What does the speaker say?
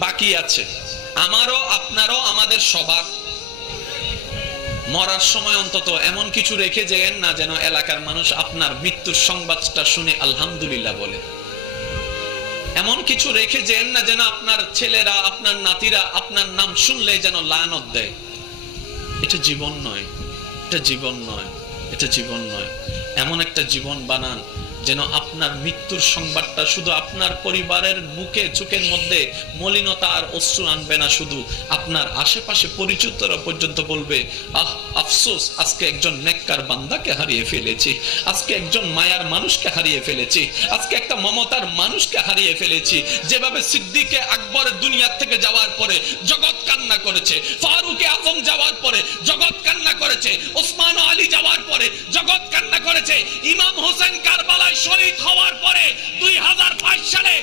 বাকি আছে। আমারও, আপনারও, আমাদের সবার। মরার সময় অন্তত এমন কিছু রেখে যেন না যেন এলাকার মানুষ আপনার মৃত্যুর সংবাদটা শুনে আলহামদুলিল্লাহ বলে। এমন কিছু রেখে যেন না যেন আপনার ছেলেরা, আপনার নাতিরা আপনার নাম শুনলে যেন লানত দেয়। এটা জীবন নয়, এটা জীবন নয়, এটা জীবন নয়। এমন একটা জীবন বানান যেন আপনার মৃত্যুর সংবাদটা শুধু আপনার পরিবারের মুখে, চোখের মধ্যে মলিনতা আর অশ্রু আনবে না, শুধু আপনার আশেপাশে পরিচিতরা পর্যন্ত বলবে, আহ আফসোস, আজকে একজন নেককার বান্দাকে হারিয়ে ফেলেছি, আজকে একজন মায়ার মানুষকে হারিয়ে ফেলেছি, আজকে একটা মমতার মানুষকে হারিয়ে ফেলেছি। যেভাবে সিদ্দিকে আকবর দুনিয়া থেকে যাওয়ার পরে জগৎ কান্না করেছে, ফারুকে আজম যাওয়ার পরে জগৎ কান্না করেছে, ওসমান আলী যাওয়ার পরে জগৎ কান্না করেছে, ইমাম হোসেন কারবালায় শহীদ হওয়ার পরে 2005 সালে